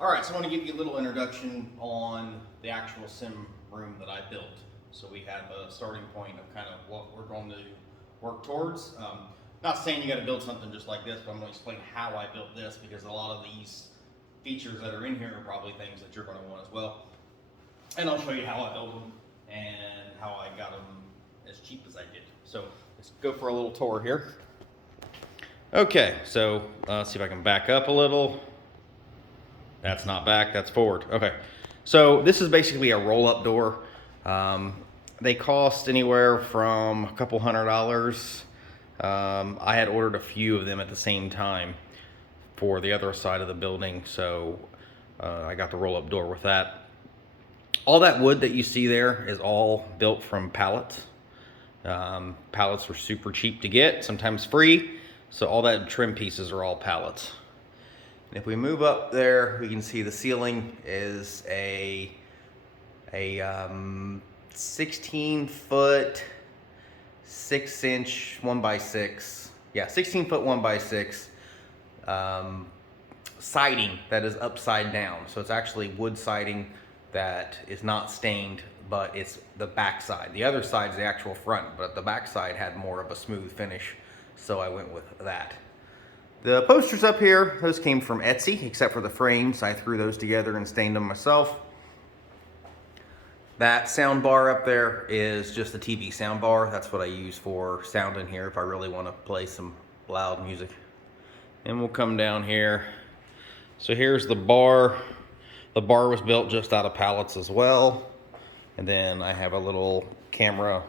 All right, so I want to give you a little introduction on the actual sim room that I built. So we have a starting point of kind of what we're going to work towards. Not saying you got to build something just like this, but I'm going to explain how I built this because a lot of these features that are in here are probably things that you're going to want as well. And I'll show you how I built them and how I got them as cheap as I did. So let's go for a little tour here. Okay, so let's see if I can back up a little. That's not back, that's forward. Okay, so this is basically a roll-up door. They cost anywhere from a couple $100. I had ordered a few of them at the same time for the other side of the building, so I got the roll-up door with that. All that wood that you see there is all built from pallets. Pallets are super cheap to get, sometimes free, so all that trim pieces are all pallets. And if we move up there, we can see the ceiling is a 16 foot 6 inch 1x6. Yeah, 16 foot 1x6 siding that is upside down. So it's actually wood siding that is not stained, but it's the back side. The other side's the actual front, but the back side had more of a smooth finish, so I went with that. The posters up here, those came from Etsy, except for the frames. I threw those together and stained them myself. That sound bar up there is just a TV sound bar. That's what I use for sound in here if I really want to play some loud music. And we'll come down here. So here's the bar. The bar was built just out of pallets as well. And then I have a little camera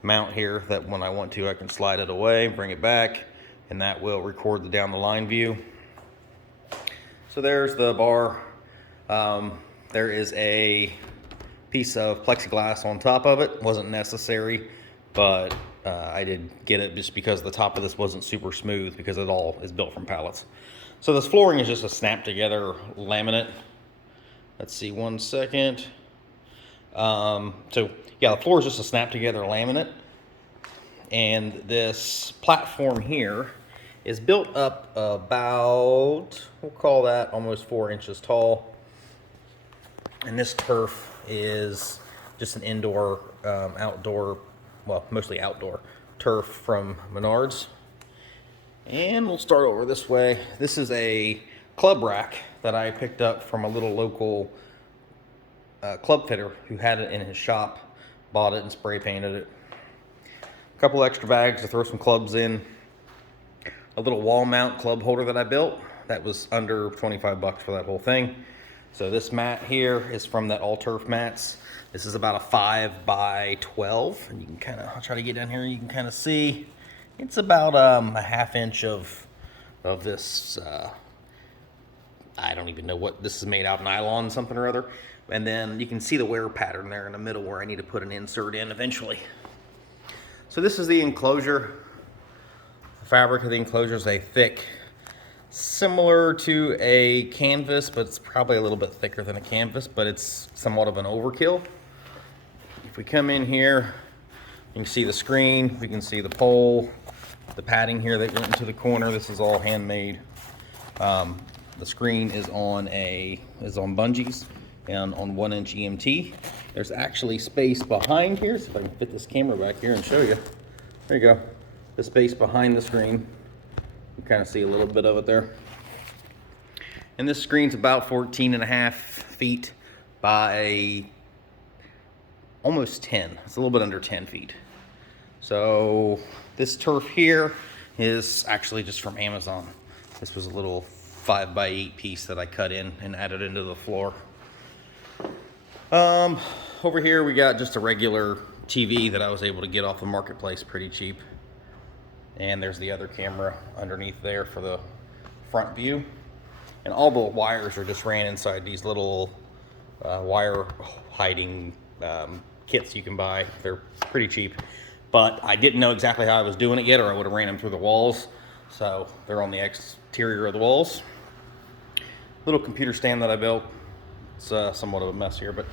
mount here that when I want to, I can slide it away, bring it back, and that will record the down the line view. So there's the bar. There is a piece of plexiglass on top of it. Wasn't necessary, but I did get it just because the top of this wasn't super smooth because it all is built from pallets. So this flooring is just a snap together laminate. Let's see, one second. So yeah, the floor is just a snap together laminate. And this platform here is built up about, we'll call that almost 4 inches tall. And this turf is just an indoor, outdoor, well, mostly outdoor turf from Menards. And we'll start over this way. This is a club rack that I picked up from a little local club fitter who had it in his shop, bought it and spray painted it. A couple extra bags to throw some clubs in. A little wall mount club holder that I built. That was under 25 bucks for that whole thing. So this mat here is from that all turf mats. This is about a 5 by 12. And you can kind of, I'll try to get down here, you can kind of see. It's about a ½ inch of this, I don't even know what this is made out of, nylon something or other. And then you can see the wear pattern there in the middle where I need to put an insert in eventually. So this is the enclosure. The fabric of the enclosure is a thick, similar to a canvas, but it's probably a little bit thicker than a canvas, but it's somewhat of an overkill. If we come in here, you can see the screen, we can see the pole, the padding here that went into the corner. This is all handmade. The screen is on bungees and on 1-inch EMT. There's actually space behind here, so if I can fit this camera back here and show you. There you go. The space behind the screen. You kind of see a little bit of it there. And this screen's about 14.5 feet by almost 10. It's a little bit under 10 feet. So this turf here is actually just from Amazon. This was a little 5 by 8 piece that I cut in and added into the floor. Over here we got just a regular TV that I was able to get off the marketplace pretty cheap. And there's the other camera underneath there for the front view. And all the wires are just ran inside these little wire hiding kits you can buy. They're pretty cheap. But I didn't know exactly how I was doing it yet, or I would have ran them through the walls. So they're on the exterior of the walls. Little computer stand that I built. It's somewhat of a mess here, but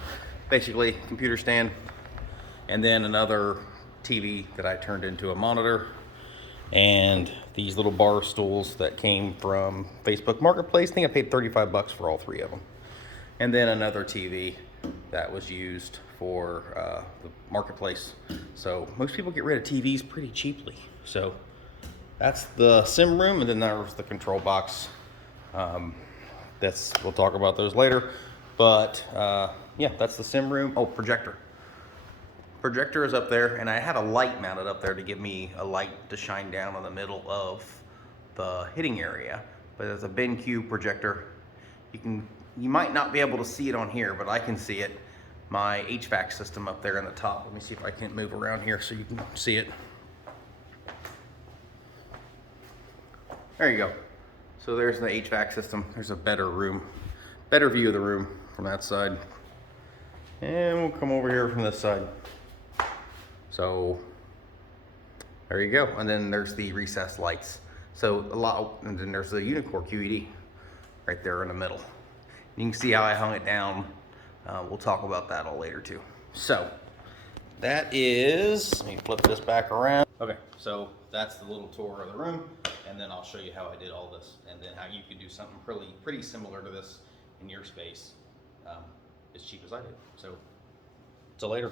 basically computer stand. And then another TV that I turned into a monitor. and these little bar stools that came from Facebook Marketplace. I think I paid 35 bucks for all 3 of them. And then another TV that was used for the Marketplace. So most people get rid of TVs pretty cheaply. So that's the sim room, and then there's the control box. We'll talk about those later. But yeah, that's the sim room. Oh, projector. Projector is up there, and I had a light mounted up there to give me a light to shine down in the middle of the hitting area. But there's a BenQ projector. You might not be able to see it on here, but I can see it. My HVAC system up there in the top. Let me see if I can move around here so you can see it. There you go. So there's the HVAC system. There's a better view of the room from that side. And we'll come over here from this side. So there you go. And then there's the recessed lights. And then there's the Unicore QED right there in the middle. You can see how I hung it down. We'll talk about that all later too. So that is, let me flip this back around. Okay, so that's the little tour of the room, and then I'll show you how I did all this, and then how you can do something pretty similar to this in your space, as cheap as I did. So, till later.